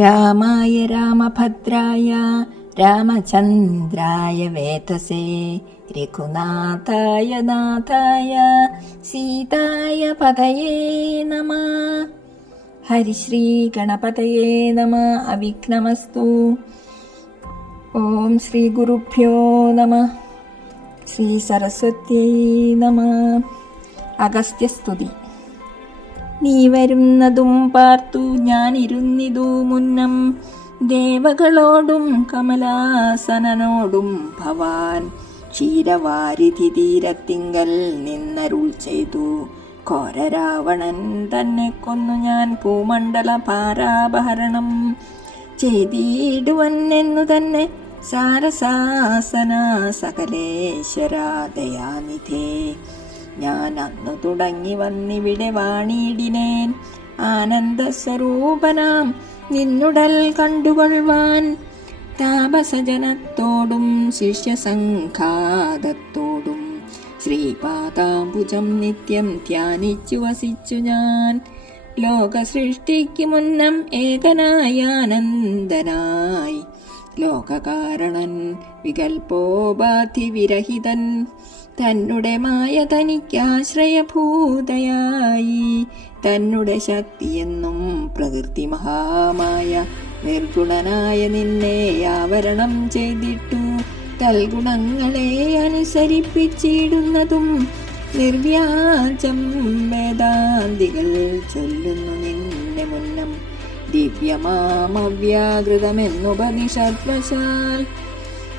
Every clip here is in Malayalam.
രാമായ രാമഭദ്രായ രാമചന്ദ്രായ വേധസേ രഘുനാഥായ നാഥായ സീതായ പതയേ നമഃ. ഹരിശ്രീ ഗണപതയേ നമഃ. അവിഘ്നമസ്തു. ഓം ശ്രീ ഗുരുഭ്യോ നമഃ. ശ്രീ സരസ്വത്യൈ നമഃ. അഗസ്ത്യസ്തുതി. നീ വരുന്നതും പാർത്തു ഞാനിരുന്നിതു മുന്നം, ദേവകളോടും കമലാസനനോടും ഭവാൻ ക്ഷീരവാരിധി തീരത്തിങ്കൽ നിന്നരുൾ ചെയ്തു. ഘോരരാവണൻ തന്നെ കൊന്നു ഞാൻ ഭൂമണ്ഡല ഭാരാപഹരണം ചെയ്തിടുവൻ എന്നു തന്നെ സാരസാസന സകലേശ്വര ദയാനിധേ. ഞാൻ അന്നു തുടങ്ങി വന്നിവിടെ വാണിയിടിനേൻ, ആനന്ദസ്വരൂപനാം നിന്നുടൽ കണ്ടുകൊള്ളുവാൻ. താപസജനത്തോടും ശിഷ്യസംഘാതത്തോടും ശ്രീപാദാംബുജം നിത്യം ധ്യാനിച്ചു വസിച്ചു ഞാൻ. ലോകസൃഷ്ടിക്ക് മുന്നം ഏകനായാനന്ദനായി, ലോകകാരണൻ വികൽപ്പോപാധി വിരഹിതൻ, തന്നുടെ മായ തനിക്കാശ്രയഭൂതയായി. തന്നുടെ ശക്തിയെന്നും പ്രകൃതി മഹാമായ നിർഗുണനായ നിന്നെ ആവരണം ചെയ്തിട്ടു തൽഗുണങ്ങളെ അനുസരിപ്പിച്ചിടുന്നതും നിർവ്യാജം വേദാന്തികൾ ചൊല്ലുന്നു നിന്നെ മുന്നം. ദിവ്യമാമവ്യാകൃതമെന്നുപനിഷദ്വശാൽ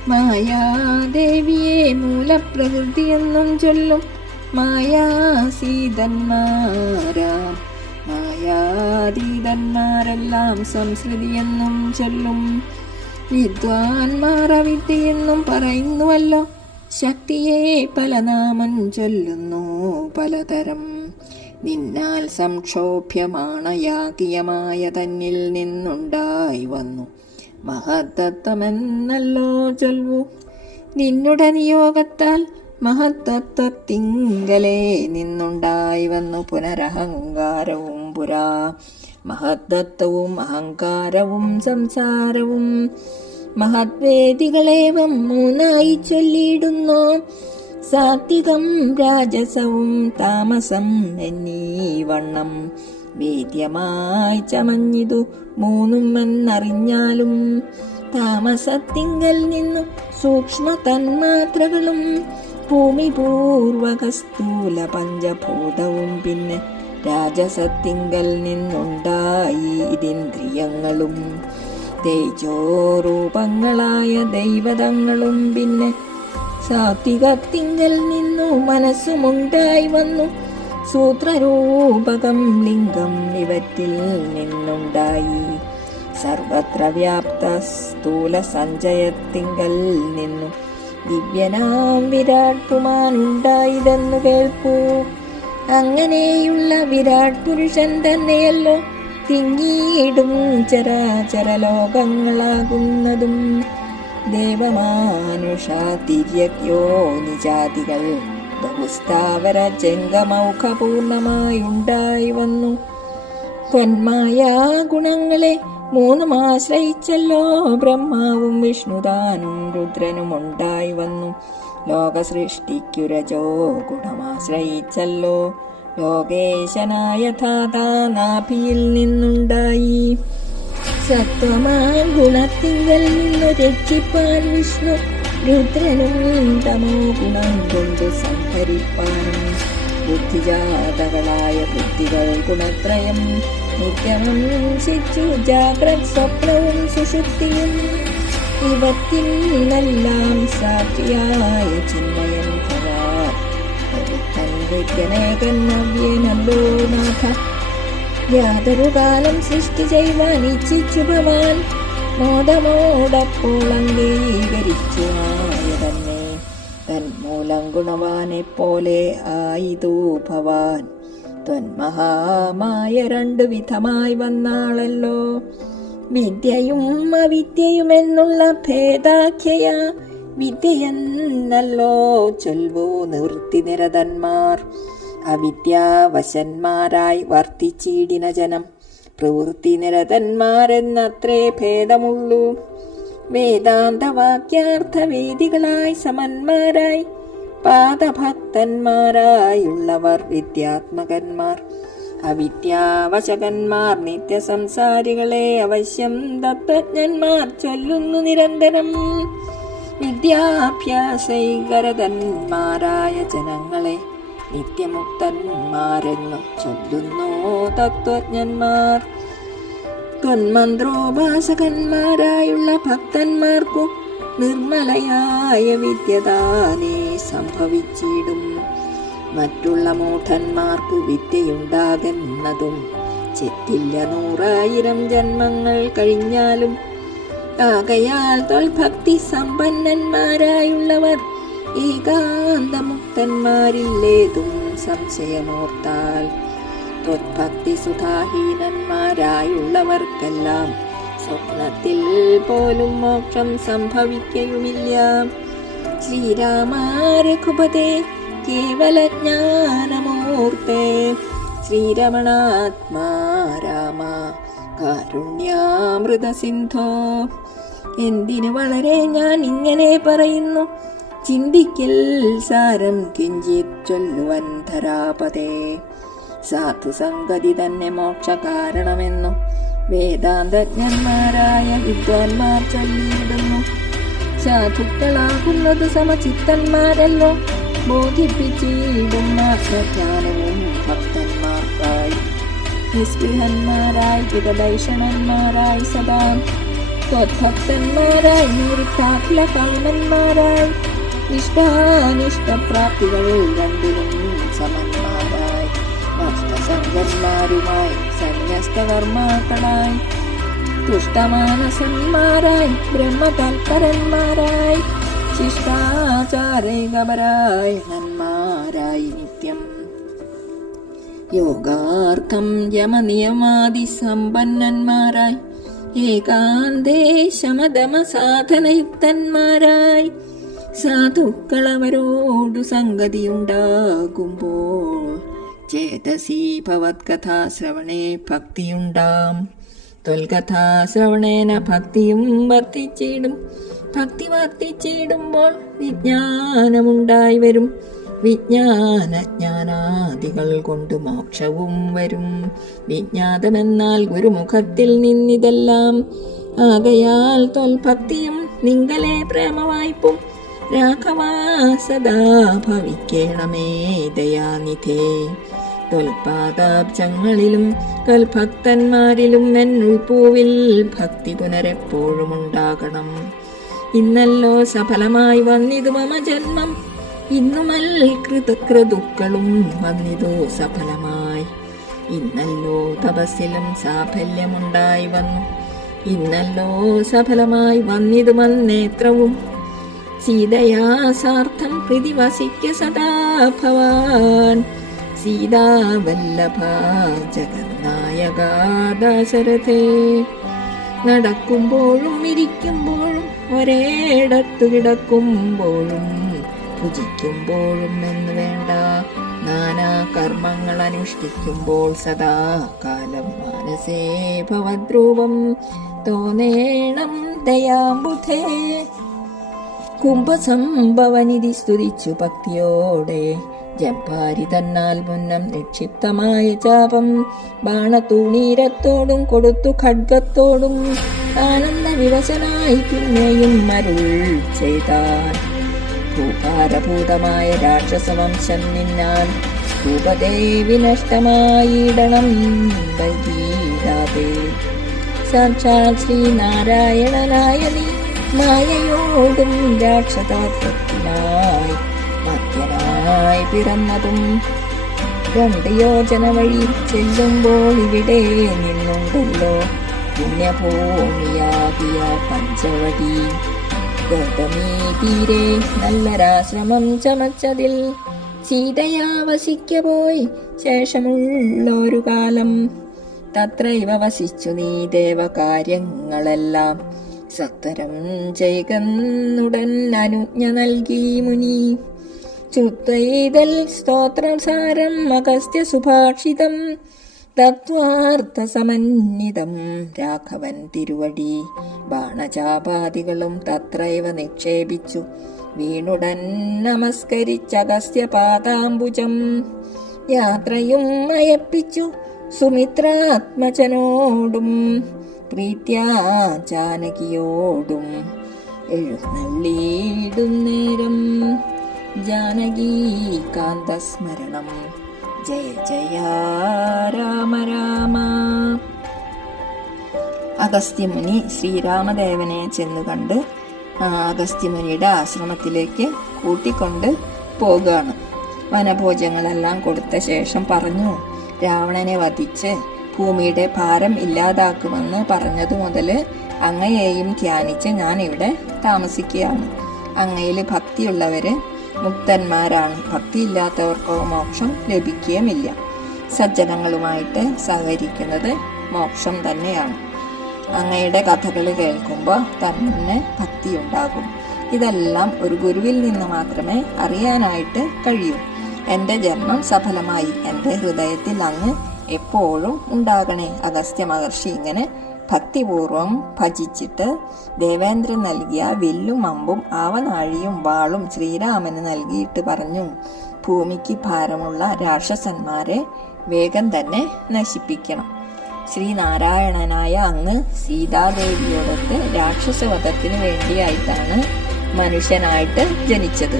മായാദേവിയെ മൂലപ്രകൃതിയെന്നും ചൊല്ലും. മായാസീതന്മാരാം മായാതീതന്മാരെല്ലാം സംസ്കൃതിയെന്നും ചൊല്ലും. വിദ്വാൻമാർ അവിദ്യയെന്നും പറയുന്നുവല്ലോ. ശക്തിയെ പല നാമം ചൊല്ലുന്നു പലതരം. നിന്നാൽ സംക്ഷോഭ്യമാണയാകിയമായ തന്നിൽ നിന്നുണ്ടായി വന്നു മഹത്തത്വമെന്നല്ലോ ചൊല്ലു. നിന്നുടെ നിയോഗത്താൽ മഹത്തത്വത്തിങ്കലേ നിന്നുണ്ടായി വന്നു പുനരഹങ്കാരവും പുരാ. മഹത്തത്വവും അഹങ്കാരവും സംസാരവും മഹദ്വേദികളേവം മൂന്നായി ചൊല്ലിയിടുന്നു. സാത്വികം രാജസവും താമസം എന്നീ വണ്ണം വേദ്യമായി ചമഞ്ഞിതു മൂന്നും എന്നറിഞ്ഞാലും. താമസത്തിങ്കൽ നിന്നു സൂക്ഷ്മ തന്മാത്രകളും ഭൂമിപൂർവക സ്ഥൂല പഞ്ചഭൂതവും പിന്നെ രാജസത്തിങ്കൽ നിന്നുണ്ടായി ഇതിന്ദ്രിയങ്ങളും തേജോരൂപങ്ങളായ ദൈവതങ്ങളും പിന്നെ സാത്വികത്തിങ്കൽ നിന്നു മനസ്സുമുണ്ടായി വന്നു. സൂത്രരൂപകം ലിംഗം ഇവറ്റിൽ നിന്നുണ്ടായി. സർവത്ര വ്യാപ്ത സ്ഥൂല സഞ്ചയത്തിങ്കൽ നിന്നു ദിവ്യനാം വിരാട് പുമാനുണ്ടായതെന്നു കേൾപ്പൂ. അങ്ങനെയുള്ള വിരാട് പുരുഷൻ തന്നെയല്ലോ തിങ്ങിയിടും ചരാചര ലോകങ്ങളാകുന്നതും. ദേവമാനുഷാതിര്യയോനിജാതികൾ ബഹുസ്ഥാവര ജംഗമൗഖപൂർണമായുണ്ടായി വന്നു. ത്വന്മായാ ഗുണങ്ങളെ മൂന്നും ആശ്രയിച്ചല്ലോ ബ്രഹ്മാവും വിഷ്ണുതാനും രുദ്രനും ഉണ്ടായി വന്നു. ലോകസൃഷ്ടിക്കു രജോ ഗുണമാശ്രയിച്ചല്ലോ ലോകേശനായ ധാതാ നാഭിയിൽ നിന്നുണ്ടായി. സത്വമാ ഗുണത്തിങ്കൽ നിന്നു രക്ഷിപ്പാൻ വിഷ്ണു രുദ്രനും തമോ ഗുണം കൊണ്ട് സംഹരിപ്പാനും. ബുദ്ധിജാതകളായ ബുദ്ധികൾ ഗുണത്രയം നിത്യമംശിച്ചു ജാഗ്രത് സ്വപ്നവും സുഷുപ്തിയും. ഇവത്തിൽ നിന്നെല്ലാം സാക്ഷിയായ ചിന്മയൻ ഭവാൻ നവ്യേനല്ലോ നാഥ. യാതൊരു കാലം സൃഷ്ടി ചെയ്യുവാൻ ഇച്ഛിച്ചു ഭവാൻ മോദമോടപ്പോൾ അംഗീകരിച്ചു ആയ തന്നെ. തന്മൂലം ഗുണവാനെ പോലെ ആയിതു ഭവാൻ. ത്വന്മഹാമായ രണ്ടു വിധമായി വന്നാളല്ലോ. വിദ്യയും അവിദ്യയും എന്നുള്ള ഭേദാഖ്യയ വിദ്യയെന്നല്ലോ ചൊൽവു നിവൃത്തിനിരതന്മാർ. അവിദ്യാവശന്മാരായി വർത്തിച്ചിടിന ജനം പ്രവൃത്തി നിരതന്മാരെന്നത്രേ ഭേദമുള്ളൂ. വേദാന്തവാക്യാർത്ഥവേദികളായി സമന്മാരായി പാദഭക്തന്മാരായുള്ളവർ വിദ്യാത്മകന്മാർ. അവിദ്യാവശകന്മാർ നിത്യസംസാരികളെ അവശ്യം തത്വജ്ഞന്മാർ ചൊല്ലുന്നു നിരന്തരം. വിദ്യാഭ്യാസൈകരതന്മാരായ ജനങ്ങളെ നിത്യമുക്തന്മാരെന്നു ചൊല്ലുന്നു തത്വജ്ഞന്മാർ. ത്വന്മന്ത്രോപാസകന്മാരായുള്ള ഭക്തന്മാർക്കു നിർമ്മലയായ വിദ്യദാനേ സംഭവിച്ചിടും. മറ്റുള്ള മൂഢന്മാർക്ക് വിദ്യയുണ്ടാകുന്നതും ചെത്തില്ല 100,000 ജന്മങ്ങൾ കഴിഞ്ഞാലും. ആകയാൽ തൊൽഭക്തി സമ്പന്നന്മാരായുള്ളവർ ഏകാന്തമുക്തന്മാരില്ലേതും സംശയമോർത്താൽ. ത്വത്ഭക്തി സുധാഹീനന്മാരായുള്ളവർക്കെല്ലാം സ്വപ്നത്തിൽ പോലും മോക്ഷം സംഭവിക്കയുമില്ല. ശ്രീരാമ രഘുപതേ കേവലജ്ഞാനമൂർത്തേ ശ്രീരമണാത്മാ രാമ കാരുണ്യാമൃത സിന്ധോ. എന്തിനു വളരെ ഞാൻ ഇങ്ങനെ പറയുന്നു, ചിന്തിക്കൽ സാരം കിഞ്ചിത് ചൊല്ലുവൻ ധരാപതേ. സാധുസംഗതി തന്നെ മോക്ഷ കാരണമെന്നു വേദാന്തജ്ഞന്മാരായ വിദ്വാൻമാർ ചൊല്ലിയിടുന്നു. സാധുക്കളാകുന്നത് സമചിത്തന്മാരല്ലോ, ബോധിപ്പിച്ചിടും ആത്മജ്ഞാനവും ഭക്തന്മാർക്കായി. നിസ്പൃഹന്മാരായി ഹിതദൈഷണന്മാരായി സദാ ത്വദ്ഭക്തന്മാരായി നിവൃത്താഖില കാമന്മാരായി ഇഷ്ടാനിഷ്ടപ്രാപ്തികൾ രണ്ടിലും സമന്മാരായി നഷ്ടസംഗന്മാരുമായി സന്യസ്തകർമാക്കളായി തുഷ്ടമാനസന്മാരായി ബ്രഹ്മതൽപരന്മാരായി ശിഷ്ടാചാരൈകപരായി നന്മാരായി നിത്യം യോഗാർത്ഥം യമനിയമാദി സമ്പന്നന്മാരായി ഏകാന്തേ ശമദമ സാധനയുക്തന്മാരായി സാധുക്കളവരോടു സംഗതിയുണ്ടാകുമ്പോൾ ചേതസി ഭവത്കഥാശ്രവണേ ഭക്തിയുണ്ടാം. ത്വൽകഥാശ്രവണേന ഭക്തിയും വർദ്ധിച്ചിടും. ഭക്തി വർദ്ധിച്ചിടുമ്പോൾ വിജ്ഞാനമുണ്ടായി വരും. വിജ്ഞാനജ്ഞാനാദികൾ കൊണ്ട് മോക്ഷവും വരും. വിജ്ഞാതമെന്നാൽ ഗുരുമുഖത്തിൽ നിന്നിതെല്ലാം. ആകയാൽ ത്വൽഭക്തിയും നിങ്കലെ പ്രേമവായ്പും രാഘവാ സദാ ഭവിക്കേണമേ ദയാനിധേ. ത്വൽപാദാബ്ജങ്ങളിലും ത്വൽഭക്തന്മാരിലും എന്നുൾപ്പൂവിൽ ഭക്തി പുനരെപ്പോഴും ഉണ്ടാകണം. ഇന്നല്ലോ സഫലമായി വന്നിതു മമ ജന്മം, ഇന്നുമൽ കൃതുക്കളും വന്നിതു സഫലമായി. ഇന്നല്ലോ തപസ്സിലും സാഫല്യമുണ്ടായി വന്നു, ഇന്നല്ലോ സഫലമായി വന്നിതു മന്നേത്രവും. സീതയാ സാർത്ഥം ഹൃദി വസിക്ക സദാ ഭവാൻ. സീതാവല്ലഭ ജഗന്നായക ദാശരഥേ. നടക്കുമ്പോഴും ഇരിക്കുമ്പോഴും ഒരേടത്തു കിടക്കുമ്പോഴും ഭുജിക്കുമ്പോഴും എന്ന് വേണ്ട, നാനാ കർമ്മങ്ങൾ അനുഷ്ഠിക്കുമ്പോൾ സദാ കാലം മനസേ ഭവദ്രൂപം തോന്നേണം ദയാംബുധേ. കുംഭസംഭവനിധി സ്തുതിച്ചു ഭക്തിയോടെ ജംഭാരി തന്നാൽ മുന്നം നിക്ഷിപ്തമായ ചാപം ബാണത്തൂണീരത്തോടും കൊടുത്തു ഖഡ്ഗത്തോടും ആനന്ദ വിവശനായി പിന്നെയും മരുൾ ചെയ്താൻ. ഭൂഭാരഭൂതമായ രാക്ഷസവംശം നിന്നാൽ ഭൂപതേ വിനഷ്ടമായിടണം വൈകീടാതെ. സാക്ഷാൽ ശ്രീനാരായണനായ നീ മായയോടും രാക്ഷസാത്മത്തിനായി മധ്യനായി പിറന്നതും 2 യോജന വഴി ചെല്ലുമ്പോൾ ഇവിടെ നിന്നുണ്ടല്ലോ പുണ്യഭൂമിയാകിയ പഞ്ചവടി. ഗൗതമീ തീരെ നല്ലൊരാശ്രമം ചമച്ചതിൽ സീതയാ വസിക്ക പോയി ശേഷമുള്ളൊരു കാലം. തത്രൈവ വസിച്ചു നീ ദേവകാര്യങ്ങളെല്ലാം സത്വരം ചെയ്കന്നുടൻ അനുജ്ഞ നൽകി മുനി. ചുത്വൈതൽ സ്തോത്രസാരം അഗസ്ത്യ സുഭാഷിതം തത്വാർത്ഥസമന്വിതം രാഘവൻ തിരുവടി ബാണചാപാദികളും തത്രൈവ നിക്ഷേപിച്ചു. വീണുടൻ നമസ്കരിച്ചഗസ്ത്യപാദാംബുജം യാത്രയും അയപ്പിച്ചു സുമിത്രാത്മജനോടും പ്രീത്യാ ജാനകിയോടും എഴുന്നള്ളിയിടുന്നേരം ജാനകീകാന്തസ്മരണം ജയ ജയ രാമ രാമ. അഗസ്ത്യമുനി ശ്രീരാമദേവനെ ചെന്നു കണ്ട് അഗസ്ത്യമുനിയുടെ ആശ്രമത്തിലേക്ക് കൂട്ടിക്കൊണ്ട് പോകുകയാണ്. വനഭോജ്യങ്ങളെല്ലാം കൊടുത്ത ശേഷം പറഞ്ഞു, രാവണനെ വധിച്ച് ഭൂമിയുടെ ഭാരം ഇല്ലാതാക്കുമെന്ന് പറഞ്ഞതു മുതൽ അങ്ങയെയും ധ്യാനിച്ച് ഞാൻ ഇവിടെ താമസിക്കുകയാണ്. അങ്ങയിൽ ഭക്തിയുള്ളവര് മുക്തന്മാരാണ്. ഭക്തിയില്ലാത്തവർക്കോ മോക്ഷം ലഭിക്കുകയുമില്ല. സജ്ജനങ്ങളുമായിട്ട് സഹകരിക്കുന്നത് മോക്ഷം തന്നെയാണ്. അങ്ങയുടെ കഥകൾ കേൾക്കുമ്പോൾ തന്നെ ഭക്തിയുണ്ടാകും. ഇതെല്ലാം ഒരു ഗുരുവിൽ നിന്ന് മാത്രമേ അറിയാനായിട്ട് കഴിയൂ. എൻ്റെ ജന്മം സഫലമായി. എൻ്റെ ഹൃദയത്തിൽ അങ്ങ് എപ്പോഴും ഉണ്ടാകണേ. അഗസ്ത്യ മഹർഷി ഇങ്ങനെ ഭക്തിപൂർവം ഭജിച്ചിട്ട് ദേവേന്ദ്രൻ നൽകിയ വില്ലും അമ്പും ആവനാഴിയും വാളും ശ്രീരാമന് നൽകിയിട്ട് പറഞ്ഞു, ഭൂമിക്ക് ഭാരമുള്ള രാക്ഷസന്മാരെ വേഗം തന്നെ നശിപ്പിക്കണം. ശ്രീനാരായണനായ അങ്ങ് സീതാദേവിയോടൊത്ത് രാക്ഷസവധത്തിന് വേണ്ടിയായിട്ടാണ് മനുഷ്യനായിട്ട് ജനിച്ചത്.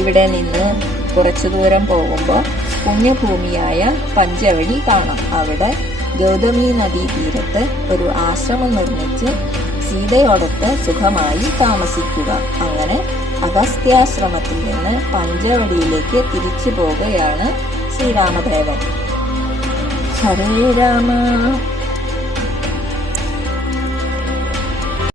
ഇവിടെ നിന്ന് കുറച്ചു ദൂരം പോകുമ്പോൾ പുണ്യഭൂമിയായ പഞ്ചവടി കാണാം. അവിടെ ഗൗതമി നദീ തീരത്ത് ഒരു ആശ്രമം നിർമ്മിച്ച് സീതയോടൊത്ത് സുഖമായി താമസിക്കുക. അങ്ങനെ അഗസ്ത്യാശ്രമത്തിൽ നിന്ന് പഞ്ചവടിയിലേക്ക് തിരിച്ചു പോവുകയാണ് ശ്രീരാമദേവൻ. ഹരേ രാമ.